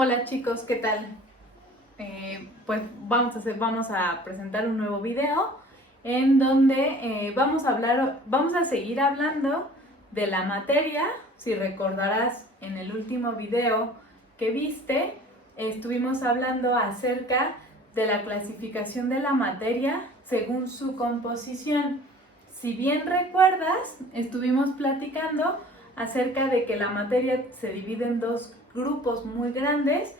Hola chicos, ¿qué tal? Pues vamos a presentar un nuevo video en donde vamos a seguir hablando de la materia. Si recordarás, en el último video que viste, estuvimos hablando acerca de la clasificación de la materia según su composición. Si bien recuerdas, estuvimos platicando acerca de que la materia se divide en dos grupos muy grandes,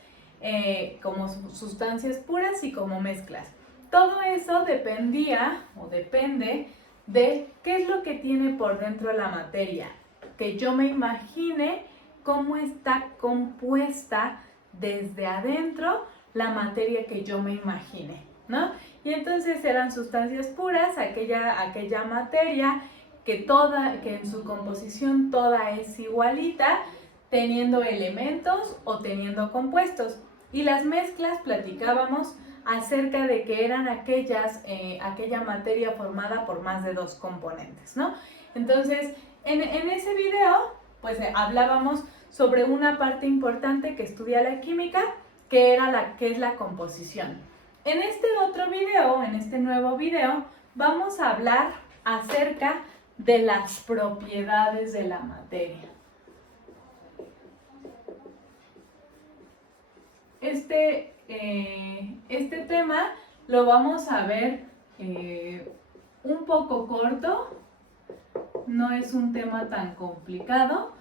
como sustancias puras y como mezclas. Todo eso dependía o depende de qué es lo que tiene por dentro la materia, que yo me imagine cómo está compuesta desde adentro la materia que yo me imagine, ¿no? Y entonces eran sustancias puras, aquella materia que en su composición toda es igualita, teniendo elementos o teniendo compuestos. Y las mezclas platicábamos acerca de que eran aquella materia formada por más de dos componentes, ¿no? Entonces, en ese video, pues hablábamos sobre una parte importante que estudia la química, que es la composición. En este otro video, en este nuevo video, vamos a hablar acerca de las propiedades de la materia. Este tema lo vamos a ver un poco corto, no es un tema tan complicado,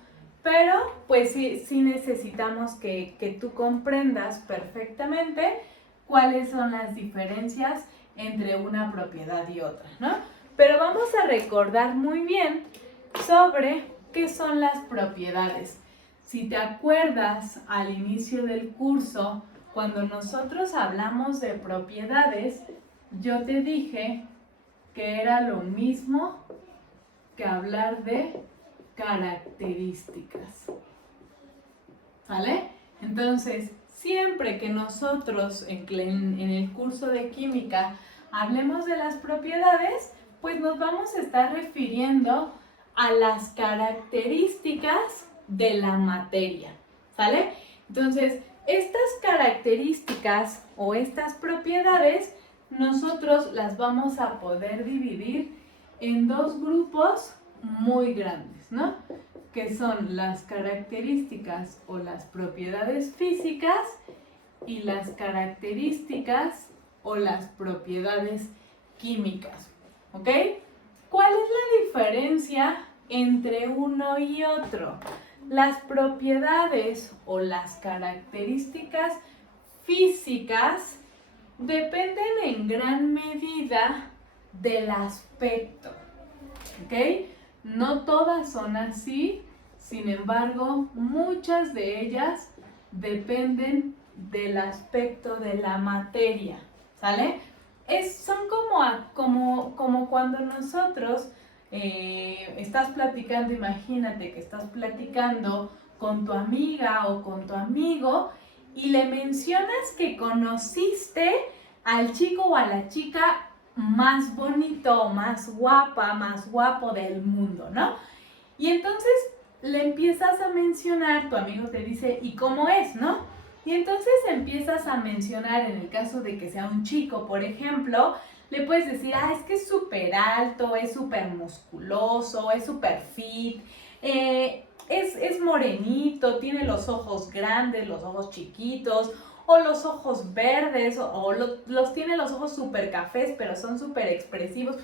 pero pues sí necesitamos que tú comprendas perfectamente cuáles son las diferencias entre una propiedad y otra, ¿no? Pero vamos a recordar muy bien sobre qué son las propiedades. Si te acuerdas al inicio del curso, cuando nosotros hablamos de propiedades, yo te dije que era lo mismo que hablar de características. ¿Vale? Entonces, siempre que nosotros en el curso de química hablemos de las propiedades, pues nos vamos a estar refiriendo a las características de la materia, ¿sale? Entonces, estas características o estas propiedades nosotros las vamos a poder dividir en dos grupos muy grandes, ¿no? Que son las características o las propiedades físicas y las características o las propiedades químicas, ¿ok? ¿Cuál es la diferencia entre uno y otro? Las propiedades o las características físicas dependen en gran medida del aspecto, ¿ok? No todas son así, sin embargo, muchas de ellas dependen del aspecto de la materia, ¿sale? Son como cuando nosotros estás platicando, imagínate que estás platicando con tu amiga o con tu amigo y le mencionas que conociste al chico o a la chica más bonito, más guapa, más guapo del mundo, ¿no? Y entonces le empiezas a mencionar, tu amigo te dice, ¿y cómo es, no? Y entonces empiezas a mencionar, en el caso de que sea un chico, por ejemplo, le puedes decir, es que es súper alto, es súper musculoso, es súper fit, es morenito, tiene los ojos grandes, los ojos chiquitos, o los ojos verdes, los tiene los ojos súper cafés, pero son súper expresivos.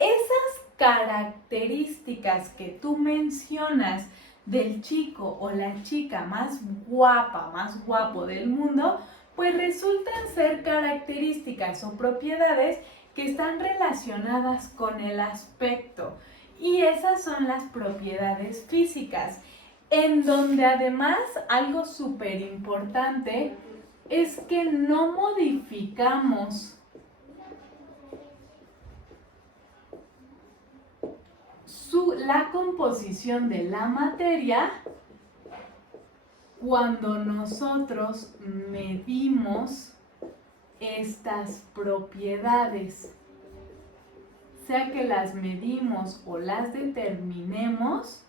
Esas características que tú mencionas del chico o la chica más guapa, más guapo del mundo, pues resultan ser características o propiedades que están relacionadas con el aspecto. Y esas son las propiedades físicas, en donde además algo súper importante es que no modificamos la composición de la materia cuando nosotros medimos estas propiedades. Sea que las medimos o las determinemos,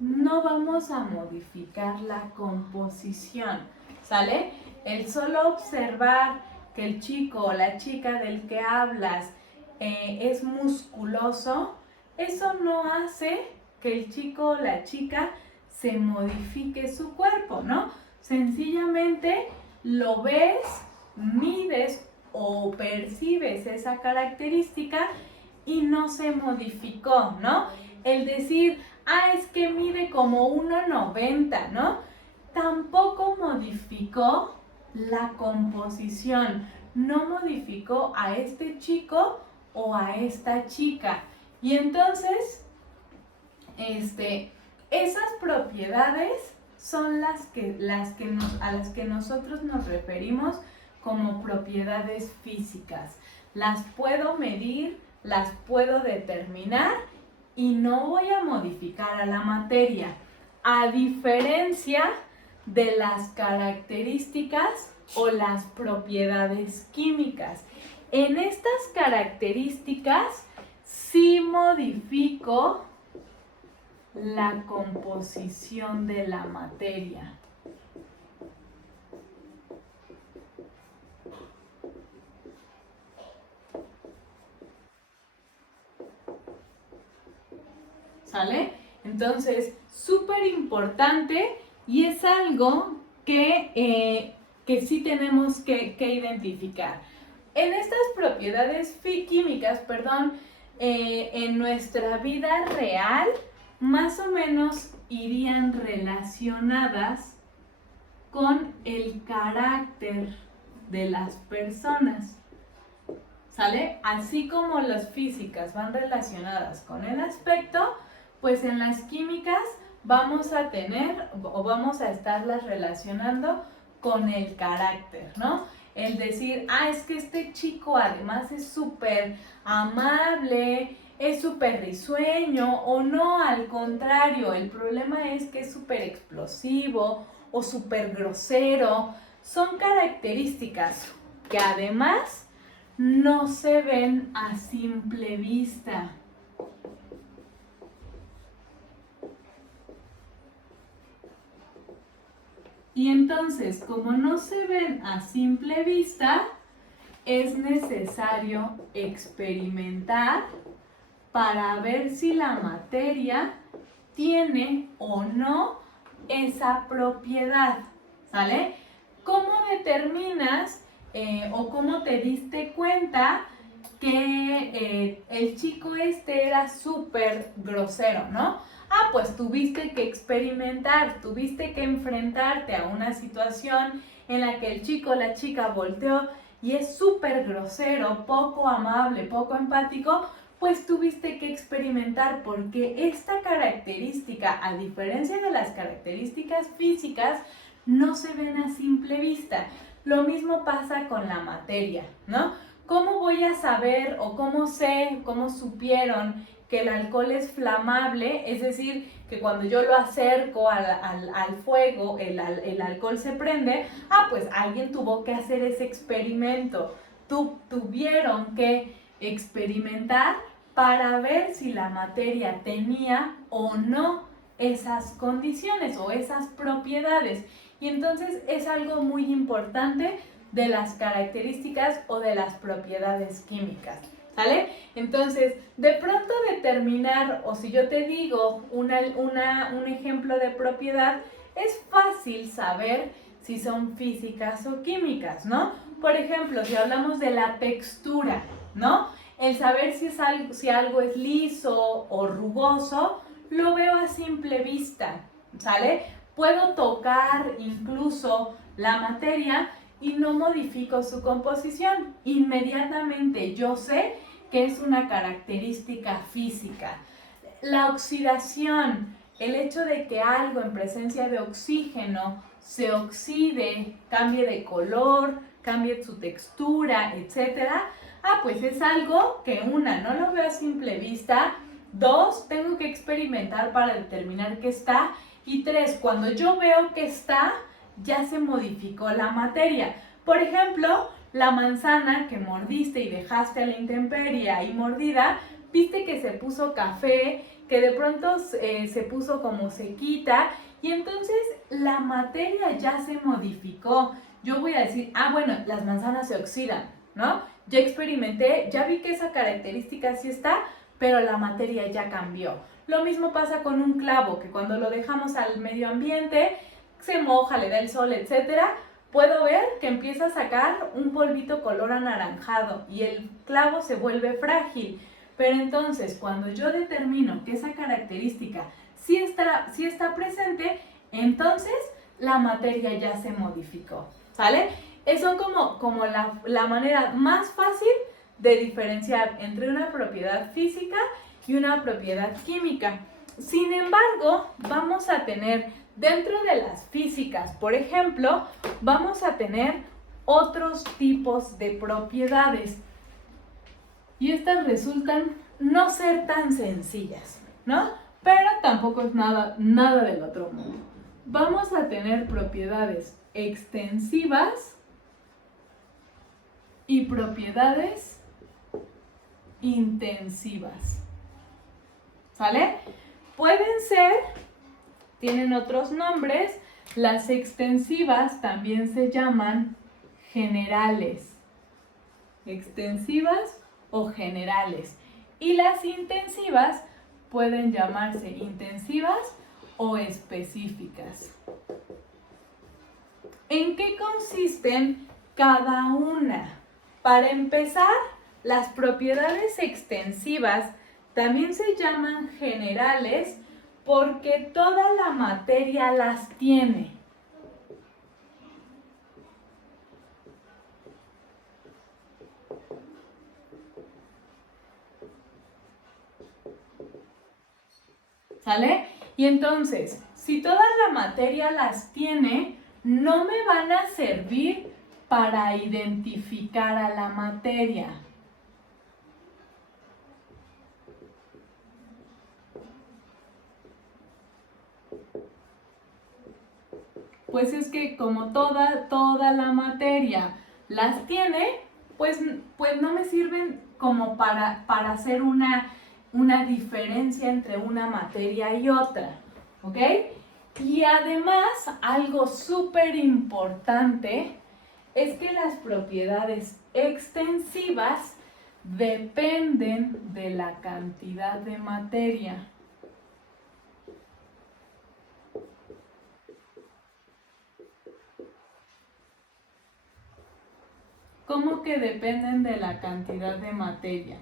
no vamos a modificar la composición. ¿sale? El solo observar que el chico o la chica del que hablas es musculoso, eso no hace que el chico o la chica se modifique su cuerpo, ¿no? Sencillamente lo ves, mides o percibes esa característica y no se modificó, ¿no? El decir, es que mide como 1,90, ¿no? Tampoco modificó la composición, no modificó a este chico o a esta chica. Y entonces, esas propiedades son a las que nosotros nos referimos como propiedades físicas. Las puedo medir, las puedo determinar y no voy a modificar a la materia, a diferencia de las características o las propiedades químicas. En estas características sí modifico la composición de la materia. ¿Sale? Entonces, súper importante y es algo que sí tenemos que identificar. En estas propiedades químicas, en nuestra vida real, más o menos irían relacionadas con el carácter de las personas. ¿Sale? Así como las físicas van relacionadas con el aspecto, pues en las químicas vamos a tener o vamos a estarlas relacionando con el carácter, ¿no? El decir, es que este chico además es súper amable, es súper risueño, o no, al contrario, el problema es que es súper explosivo o súper grosero. Son características que además no se ven a simple vista. Y entonces, como no se ven a simple vista, es necesario experimentar para ver si la materia tiene o no esa propiedad, ¿sale? ¿Cómo determinas o cómo te diste cuenta que el chico era súper grosero, ¿no? Pues tuviste que experimentar, tuviste que enfrentarte a una situación en la que el chico o la chica volteó y es súper grosero, poco amable, poco empático, pues tuviste que experimentar porque esta característica, a diferencia de las características físicas, no se ven a simple vista. Lo mismo pasa con la materia, ¿no? ¿Cómo voy a saber o cómo supieron que el alcohol es flamable? Es decir, que cuando yo lo acerco al fuego, el alcohol se prende. Pues alguien tuvo que hacer ese experimento. Tuvieron que experimentar para ver si la materia tenía o no esas condiciones o esas propiedades. Y entonces es algo muy importante de las características o de las propiedades químicas, ¿sale? Entonces, de pronto determinar, o si yo te digo un ejemplo de propiedad, es fácil saber si son físicas o químicas, ¿no? Por ejemplo, si hablamos de la textura, ¿no? El saber si algo es liso o rugoso, lo veo a simple vista, ¿sale? Puedo tocar incluso la materia y no modifico su composición. Inmediatamente yo sé que es una característica física. La oxidación, el hecho de que algo en presencia de oxígeno se oxide, cambie de color, cambie su textura, etc. Pues es algo que no lo veo a simple vista. 2, tengo que experimentar para determinar que está. Y 3, cuando yo veo que está, ya se modificó la materia. Por ejemplo, la manzana que mordiste y dejaste a la intemperie ahí mordida, viste que se puso café, que de pronto se puso como sequita Y entonces la materia ya se modificó. Yo voy a decir, bueno, las manzanas se oxidan, ¿no? Ya experimenté, ya vi que esa característica sí está, pero la materia ya cambió. Lo mismo pasa con un clavo, que cuando lo dejamos al medio ambiente, se moja, le da el sol, etcétera, puedo ver que empieza a sacar un polvito color anaranjado y el clavo se vuelve frágil. Pero entonces, cuando yo determino que esa característica sí está presente, entonces la materia ya se modificó, ¿sale? Eso es como la manera más fácil de diferenciar entre una propiedad física y una propiedad química. Sin embargo, vamos a tener dentro de las físicas, por ejemplo, vamos a tener otros tipos de propiedades. Y estas resultan no ser tan sencillas, ¿no? Pero tampoco es nada del otro mundo. Vamos a tener propiedades extensivas y propiedades intensivas. ¿Sale? Pueden ser, tienen otros nombres, las extensivas también se llaman generales. Extensivas o generales. Y las intensivas pueden llamarse intensivas o específicas. ¿En qué consisten cada una? Para empezar, las propiedades extensivas también se llaman generales porque toda la materia las tiene. ¿Sale? Y entonces, si toda la materia las tiene, no me van a servir para identificar a la materia. Pues es que como toda la materia las tiene, pues no me sirven como para hacer una diferencia entre una materia y otra, ¿ok? Y además, algo súper importante es que las propiedades extensivas dependen de la cantidad de materia. ¿Cómo que dependen de la cantidad de materia?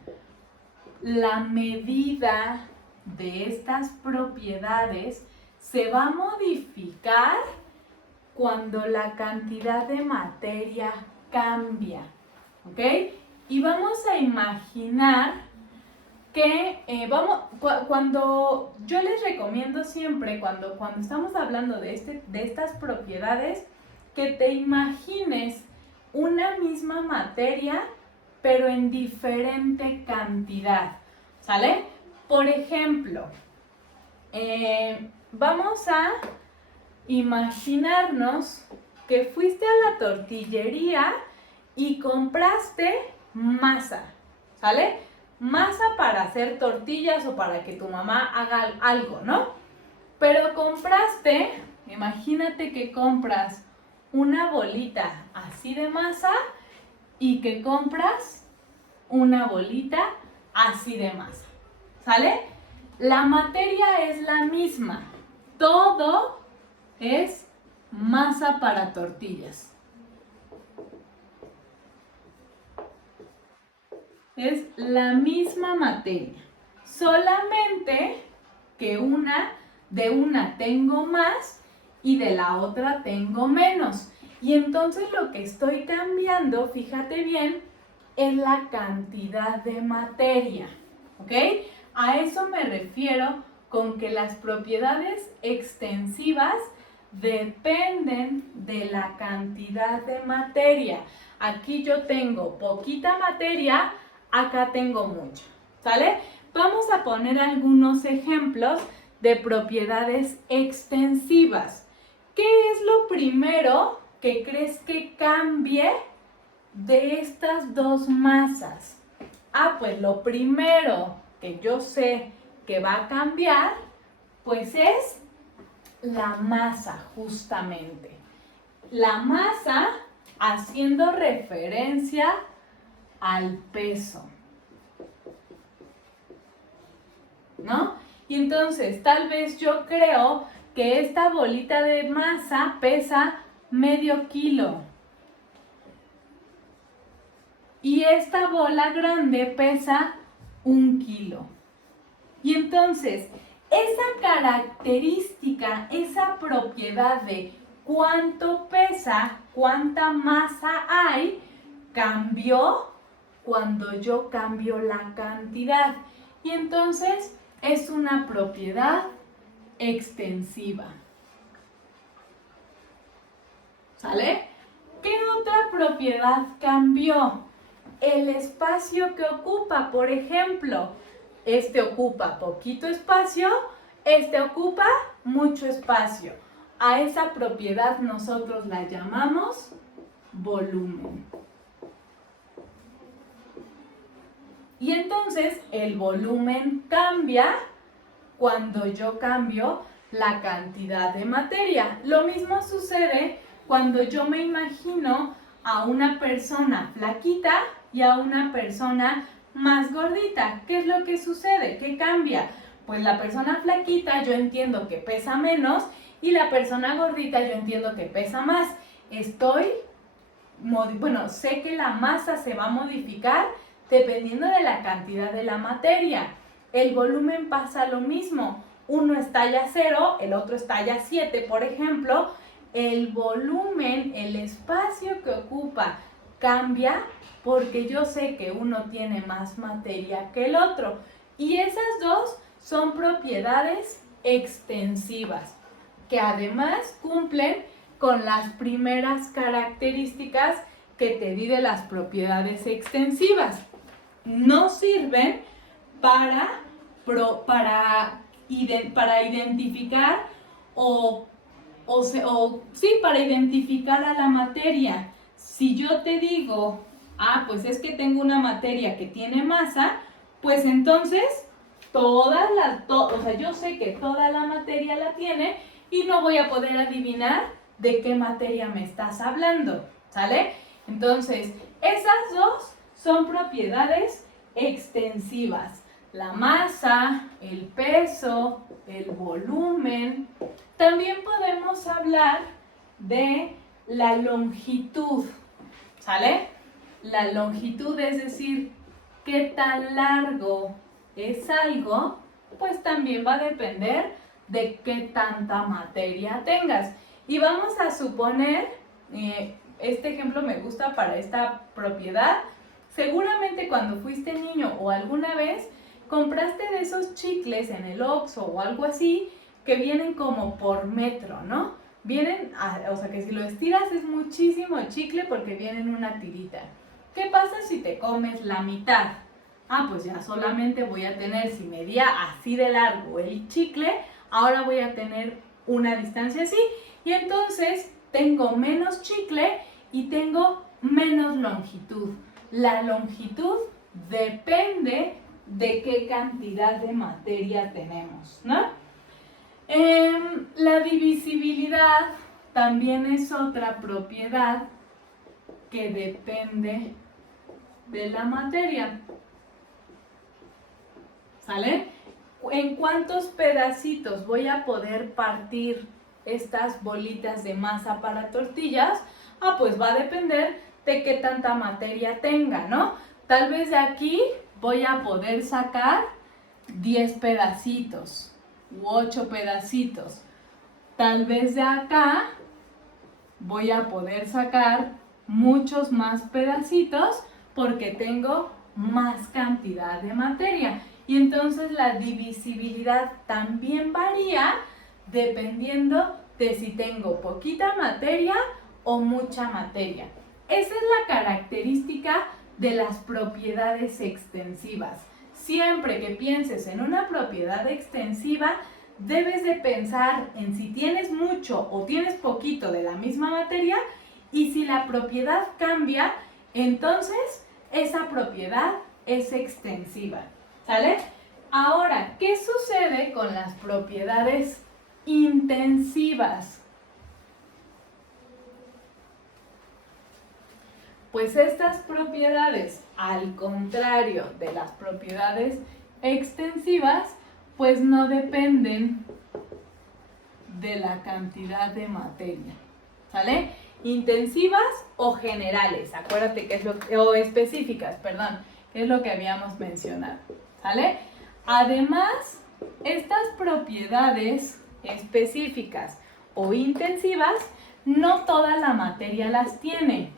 La medida de estas propiedades se va a modificar cuando la cantidad de materia cambia, ¿ok? Y vamos a imaginar que cuando yo les recomiendo siempre, cuando estamos hablando de estas propiedades, que te imagines una misma materia, pero en diferente cantidad, ¿sale? Por ejemplo, vamos a imaginarnos que fuiste a la tortillería y compraste masa, ¿sale? Masa para hacer tortillas o para que tu mamá haga algo, ¿no? Pero imagínate que compras una bolita así de masa y que compras una bolita así de masa, ¿sale? La materia es la misma, todo es masa para tortillas. Es la misma materia, solamente que de una tengo más y de la otra tengo menos. Y entonces lo que estoy cambiando, fíjate bien, es la cantidad de materia, ¿ok? A eso me refiero con que las propiedades extensivas dependen de la cantidad de materia. Aquí yo tengo poquita materia, acá tengo mucha, ¿sale? Vamos a poner algunos ejemplos de propiedades extensivas. ¿Qué es lo primero que crees que cambie de estas dos masas? Pues lo primero que yo sé que va a cambiar, pues es la masa, justamente. La masa haciendo referencia al peso, ¿no? Y entonces, tal vez yo creo que esta bolita de masa pesa medio kilo. Y esta bola grande pesa 1 kilo. Y entonces, esa característica, esa propiedad de cuánto pesa, cuánta masa hay, cambió cuando yo cambio la cantidad. Y entonces, es una propiedad extensiva. ¿Sale? ¿Qué otra propiedad cambió? El espacio que ocupa, por ejemplo, este ocupa poquito espacio, este ocupa mucho espacio. A esa propiedad nosotros la llamamos volumen. Y entonces el volumen cambia cuando yo cambio la cantidad de materia. Lo mismo sucede cuando yo me imagino a una persona flaquita y a una persona más gordita. ¿Qué es lo que sucede? ¿Qué cambia? Pues la persona flaquita yo entiendo que pesa menos y la persona gordita yo entiendo que pesa más. Sé que la masa se va a modificar dependiendo de la cantidad de la materia. El volumen pasa lo mismo. Uno es talla 0, el otro es talla 7, por ejemplo. El volumen, el espacio que ocupa cambia porque yo sé que uno tiene más materia que el otro. Y esas dos son propiedades extensivas, que además cumplen con las primeras características que te di de las propiedades extensivas. No sirven para identificar para identificar a la materia. Si yo te digo, pues es que tengo una materia que tiene masa, pues entonces yo sé que toda la materia la tiene y no voy a poder adivinar de qué materia me estás hablando, ¿sale? Entonces, esas dos son propiedades extensivas. La masa, el peso, el volumen. También podemos hablar de la longitud, ¿sale? La longitud, es decir, qué tan largo es algo, pues también va a depender de qué tanta materia tengas. Y vamos a suponer, este ejemplo me gusta para esta propiedad. Seguramente cuando fuiste niño o alguna vez compraste de esos chicles en el Oxxo o algo así que vienen como por metro, ¿no? Que si lo estiras es muchísimo chicle porque viene en una tirita. ¿Qué pasa si te comes la mitad? Pues ya solamente voy a tener, si medía así de largo el chicle, ahora voy a tener una distancia así y entonces tengo menos chicle y tengo menos longitud. La longitud depende de qué cantidad de materia tenemos, ¿no? La divisibilidad también es otra propiedad que depende de la materia. ¿Sale? ¿En cuántos pedacitos voy a poder partir estas bolitas de masa para tortillas? Pues va a depender de qué tanta materia tenga, ¿no? Tal vez de aquí voy a poder sacar 10 pedacitos u 8 pedacitos. Tal vez de acá voy a poder sacar muchos más pedacitos porque tengo más cantidad de materia. Y entonces la divisibilidad también varía dependiendo de si tengo poquita materia o mucha materia. Esa es la característica de las propiedades extensivas. Siempre que pienses en una propiedad extensiva, debes de pensar en si tienes mucho o tienes poquito de la misma materia y si la propiedad cambia, entonces esa propiedad es extensiva. ¿Sale? Ahora, ¿qué sucede con las propiedades intensivas. Pues estas propiedades, al contrario de las propiedades extensivas, pues no dependen de la cantidad de materia, ¿sale? Intensivas o generales, acuérdate que es o específicas, perdón, que es lo que habíamos mencionado, ¿sale? Además, estas propiedades específicas o intensivas, no toda la materia las tiene.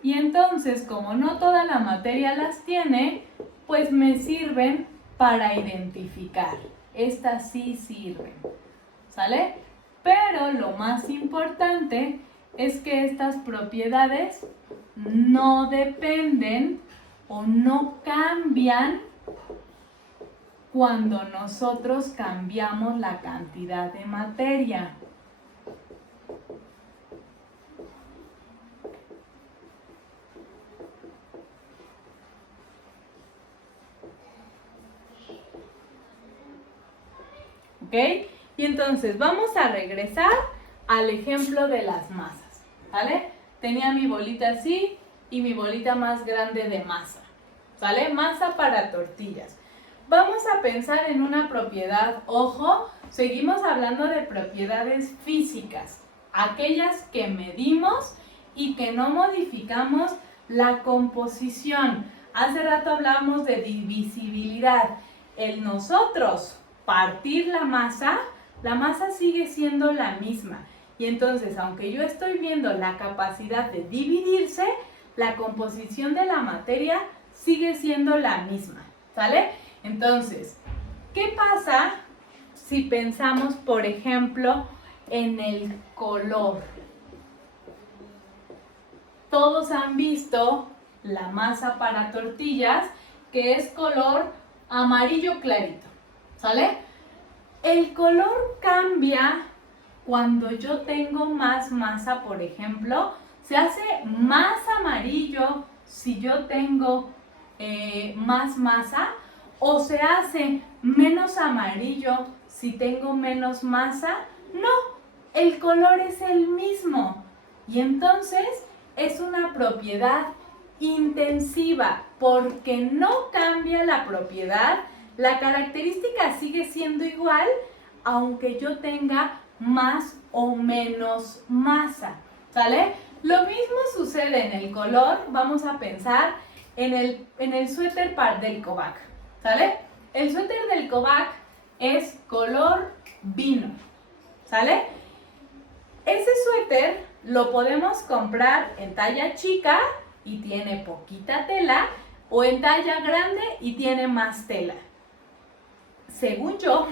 Y entonces, como no toda la materia las tiene, pues me sirven para identificar. Estas sí sirven, ¿sale? Pero lo más importante es que estas propiedades no dependen o no cambian cuando nosotros cambiamos la cantidad de materia. ¿Ok? Y entonces vamos a regresar al ejemplo de las masas, ¿vale? Tenía mi bolita así y mi bolita más grande de masa, ¿vale? Masa para tortillas. Vamos a pensar en una propiedad, ojo, seguimos hablando de propiedades físicas, aquellas que medimos y que no modificamos la composición. Hace rato hablábamos de divisibilidad. El nosotros partir la masa sigue siendo la misma. Y entonces, aunque yo estoy viendo la capacidad de dividirse, la composición de la materia sigue siendo la misma, ¿sale? Entonces, ¿qué pasa si pensamos, por ejemplo, en el color? Todos han visto la masa para tortillas, que es color amarillo clarito, ¿sale? El color cambia cuando yo tengo más masa, por ejemplo, se hace más amarillo si yo tengo más masa, o se hace menos amarillo si tengo menos masa. No, el color es el mismo y entonces es una propiedad intensiva porque no cambia la propiedad, la característica sigue siendo igual aunque yo tenga más o menos masa, ¿sale? Lo mismo sucede en el color. Vamos a pensar en el suéter del Kovac, ¿sale? El suéter del Kovac es color vino, ¿sale? Ese suéter lo podemos comprar en talla chica y tiene poquita tela, o en talla grande y tiene más tela. Según yo,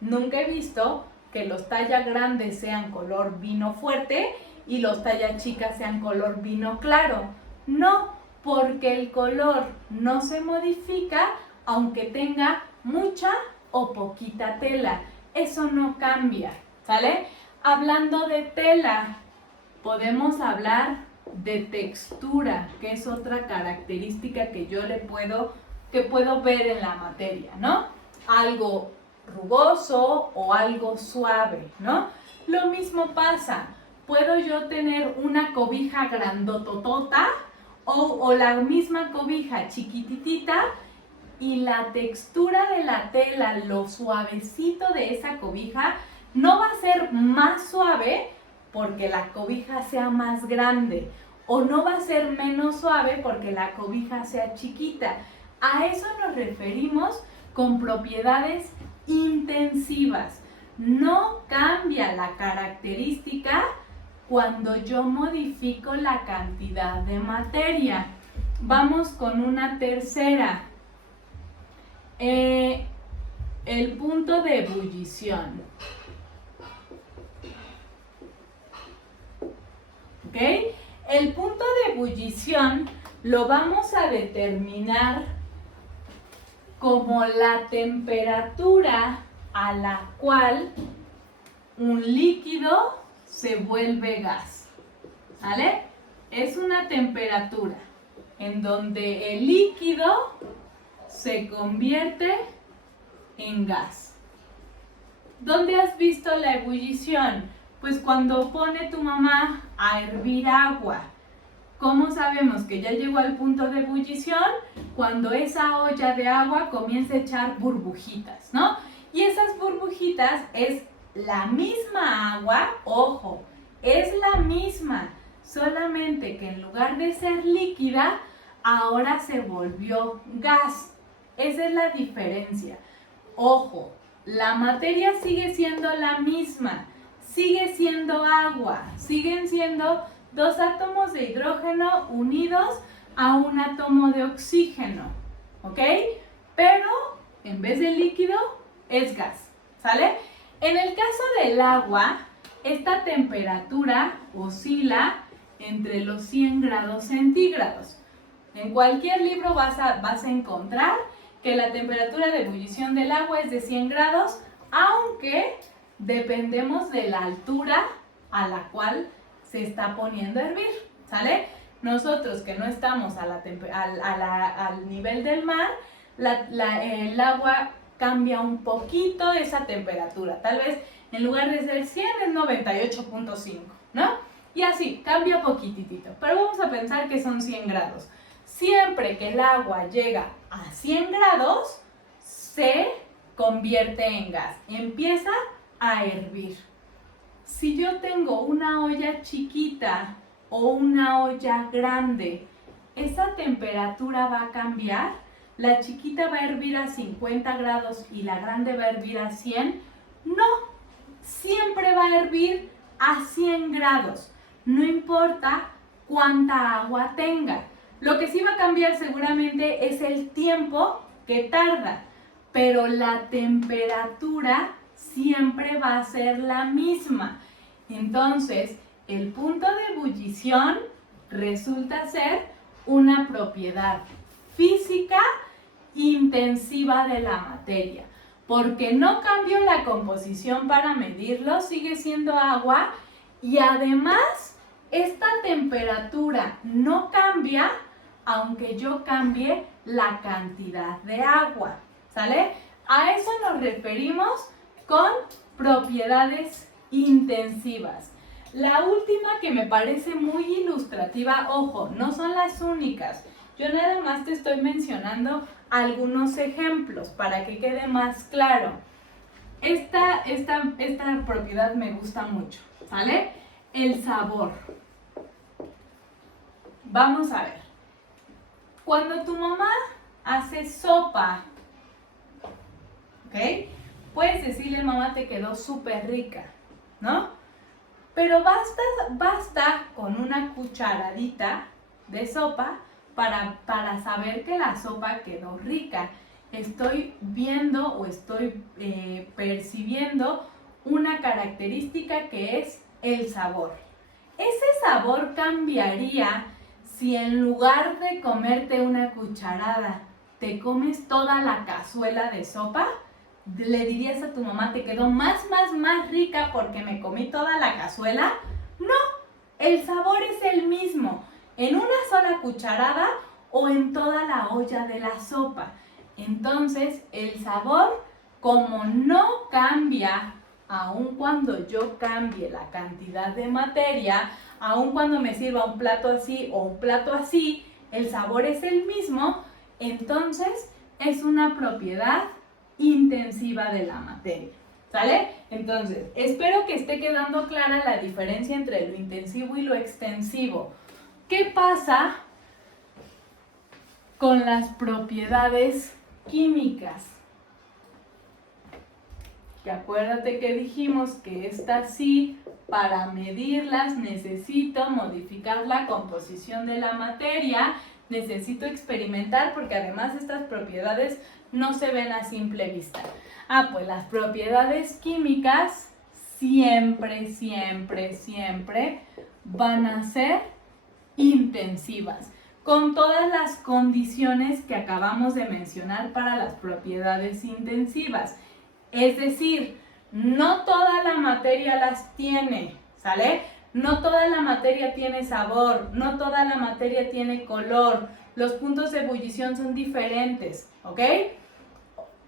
nunca he visto que los talla grandes sean color vino fuerte y los talla chicas sean color vino claro. No, porque el color no se modifica aunque tenga mucha o poquita tela. Eso no cambia, ¿sale? Hablando de tela, podemos hablar de textura, que es otra característica que puedo ver en la materia, ¿no? Algo rugoso o algo suave, ¿no? Lo mismo pasa, puedo yo tener una cobija grandototota o la misma cobija chiquititita y la textura de la tela, lo suavecito de esa cobija, no va a ser más suave porque la cobija sea más grande, o no va a ser menos suave porque la cobija sea chiquita. A eso nos referimos con propiedades intensivas. No cambia la característica cuando yo modifico la cantidad de materia. Vamos con una tercera. El punto de ebullición. ¿Ok? El punto de ebullición lo vamos a determinar como la temperatura a la cual un líquido se vuelve gas, ¿vale? Es una temperatura en donde el líquido se convierte en gas. ¿Dónde has visto la ebullición? Pues cuando pone tu mamá a hervir agua. ¿Cómo sabemos que ya llegó al punto de ebullición? Cuando esa olla de agua comienza a echar burbujitas, ¿no? Y esas burbujitas es la misma agua, ojo, es la misma, solamente que en lugar de ser líquida, ahora se volvió gas. Esa es la diferencia. Ojo, la materia sigue siendo la misma, sigue siendo agua, siguen siendo dos átomos de hidrógeno unidos a un átomo de oxígeno, ¿ok? Pero en vez de líquido es gas, ¿sale? En el caso del agua, esta temperatura oscila entre los 100 grados centígrados. En cualquier libro vas a encontrar que la temperatura de ebullición del agua es de 100 grados, aunque dependemos de la altura a la cual se está poniendo a hervir, ¿sale? Nosotros que no estamos al nivel del mar, el agua cambia un poquito esa temperatura. Tal vez en lugar de ser 100 es 98.5, ¿no? Y así, cambia poquitito. Pero vamos a pensar que son 100 grados. Siempre que el agua llega a 100 grados, se convierte en gas. Empieza a hervir. Si yo tengo una olla chiquita o una olla grande, ¿esa temperatura va a cambiar? ¿La chiquita va a hervir a 50 grados y la grande va a hervir a 100? No, siempre va a hervir a 100 grados, no importa cuánta agua tenga. Lo que sí va a cambiar seguramente es el tiempo que tarda, pero la temperatura siempre va a ser la misma. Entonces, el punto de ebullición resulta ser una propiedad física intensiva de la materia, porque no cambio la composición para medirlo, sigue siendo agua y además esta temperatura no cambia aunque yo cambie la cantidad de agua, ¿sale? A eso nos referimos con propiedades intensivas. La última que me parece muy ilustrativa, ojo, no son las únicas. Yo nada más te estoy mencionando algunos ejemplos para que quede más claro. Esta propiedad me gusta mucho, ¿sale? El sabor. Vamos a ver. Cuando tu mamá hace sopa, ¿ok? Puedes decirle, mamá, te quedó súper rica, ¿no? Pero basta con una cucharadita de sopa para saber que la sopa quedó rica. Estoy viendo o estoy percibiendo una característica que es el sabor. Ese sabor cambiaría si en lugar de comerte una cucharada, te comes toda la cazuela de sopa. ¿Le dirías a tu mamá, te quedó más rica porque me comí toda la cazuela? No, el sabor es el mismo, en una sola cucharada o en toda la olla de la sopa. Entonces, el sabor, como no cambia, aun cuando yo cambie la cantidad de materia, aun cuando me sirva un plato así o un plato así, el sabor es el mismo, entonces es una propiedad intensiva de la materia, ¿sale? Entonces, espero que esté quedando clara la diferencia entre lo intensivo y lo extensivo. ¿Qué pasa con las propiedades químicas? Que acuérdate que dijimos que estas sí, para medirlas necesito modificar la composición de la materia, necesito experimentar porque además estas propiedades no se ven a simple vista. Pues las propiedades químicas siempre van a ser intensivas, con todas las condiciones que acabamos de mencionar para las propiedades intensivas. Es decir, no toda la materia las tiene, ¿sale? No toda la materia tiene sabor, no toda la materia tiene color, los puntos de ebullición son diferentes, ¿ok?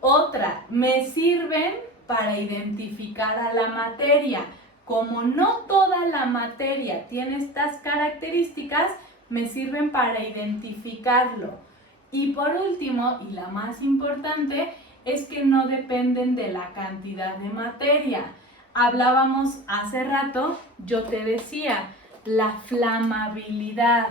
Otra, me sirven para identificar a la materia. Como no toda la materia tiene estas características, me sirven para identificarlo. Y por último, y la más importante, es que no dependen de la cantidad de materia. Hablábamos hace rato, yo te decía, la flamabilidad.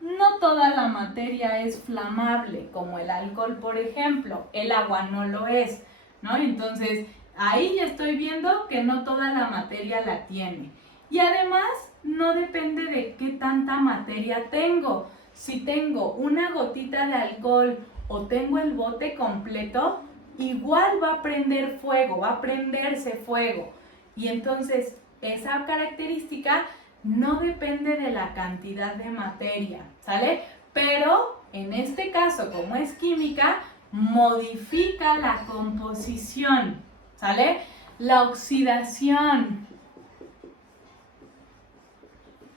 No toda la materia es flamable, como el alcohol, por ejemplo. El agua no lo es, ¿no? Entonces, ahí ya estoy viendo que no toda la materia la tiene. Y además, no depende de qué tanta materia tengo. Si tengo una gotita de alcohol o tengo el bote completo, igual va a prender fuego, va a prenderse fuego. Y entonces, esa característica no depende de la cantidad de materia, ¿sale? Pero en este caso, como es química, modifica la composición, ¿sale? La oxidación,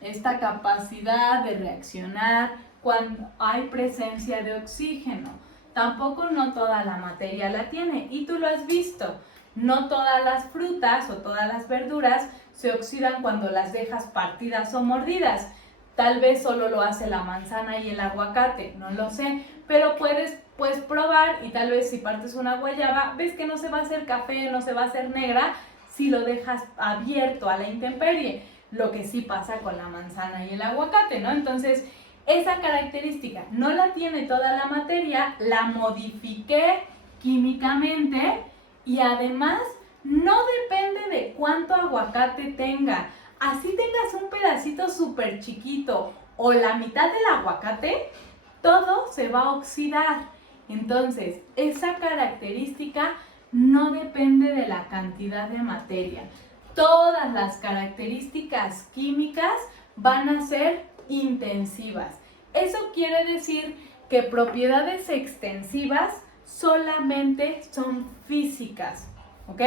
esta capacidad de reaccionar cuando hay presencia de oxígeno. Tampoco no toda la materia la tiene, y tú lo has visto. No todas las frutas o todas las verduras se oxidan cuando las dejas partidas o mordidas. Tal vez solo lo hace la manzana y el aguacate, no lo sé, pero puedes probar, y tal vez si partes una guayaba, ves que no se va a hacer café, no se va a hacer negra si lo dejas abierto a la intemperie, lo que sí pasa con la manzana y el aguacate, ¿no? Entonces, esa característica no la tiene toda la materia, la modifiqué químicamente. Y además, no depende de cuánto aguacate tenga. Así tengas un pedacito súper chiquito o la mitad del aguacate, todo se va a oxidar. Entonces, esa característica no depende de la cantidad de materia. Todas las características químicas van a ser intensivas. Eso quiere decir que propiedades extensivas solamente son físicas, ¿ok?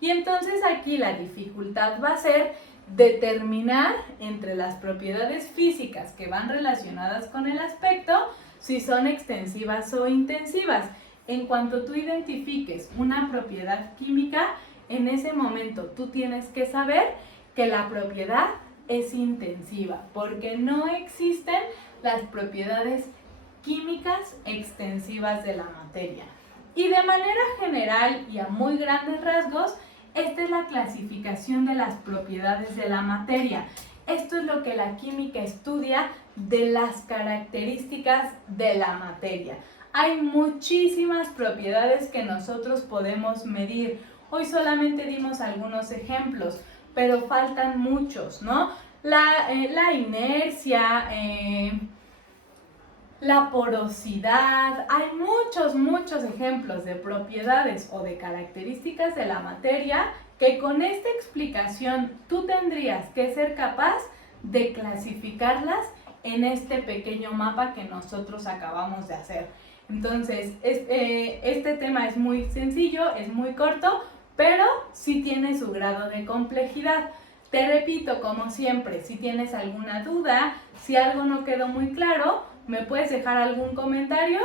Y entonces aquí la dificultad va a ser determinar entre las propiedades físicas que van relacionadas con el aspecto si son extensivas o intensivas. En cuanto tú identifiques una propiedad química, en ese momento tú tienes que saber que la propiedad es intensiva, porque no existen las propiedades químicas extensivas de la materia. Y de manera general y a muy grandes rasgos, esta es la clasificación de las propiedades de la materia. Esto es lo que la química estudia de las características de la materia. Hay muchísimas propiedades que nosotros podemos medir. Hoy solamente dimos algunos ejemplos, pero faltan muchos, ¿no? La inercia, la porosidad, hay muchos ejemplos de propiedades o de características de la materia que con esta explicación tú tendrías que ser capaz de clasificarlas en este pequeño mapa que nosotros acabamos de hacer. Entonces, este tema es muy sencillo, es muy corto, pero sí tiene su grado de complejidad. Te repito, como siempre, si tienes alguna duda, si algo no quedó muy claro, me puedes dejar algún comentario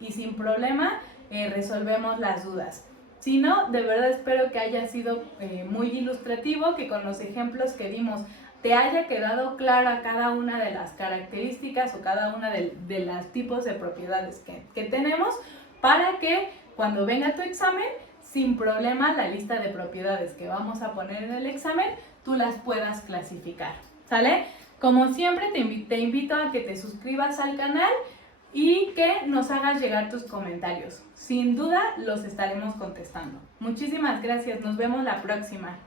y sin problema resolvemos las dudas. Si no, de verdad espero que haya sido muy ilustrativo, que con los ejemplos que dimos te haya quedado clara cada una de las características o cada una de los tipos de propiedades que tenemos, para que cuando venga tu examen, sin problema, la lista de propiedades que vamos a poner en el examen, tú las puedas clasificar, ¿sale? Como siempre, te invito a que te suscribas al canal y que nos hagas llegar tus comentarios. Sin duda, los estaremos contestando. Muchísimas gracias, nos vemos la próxima.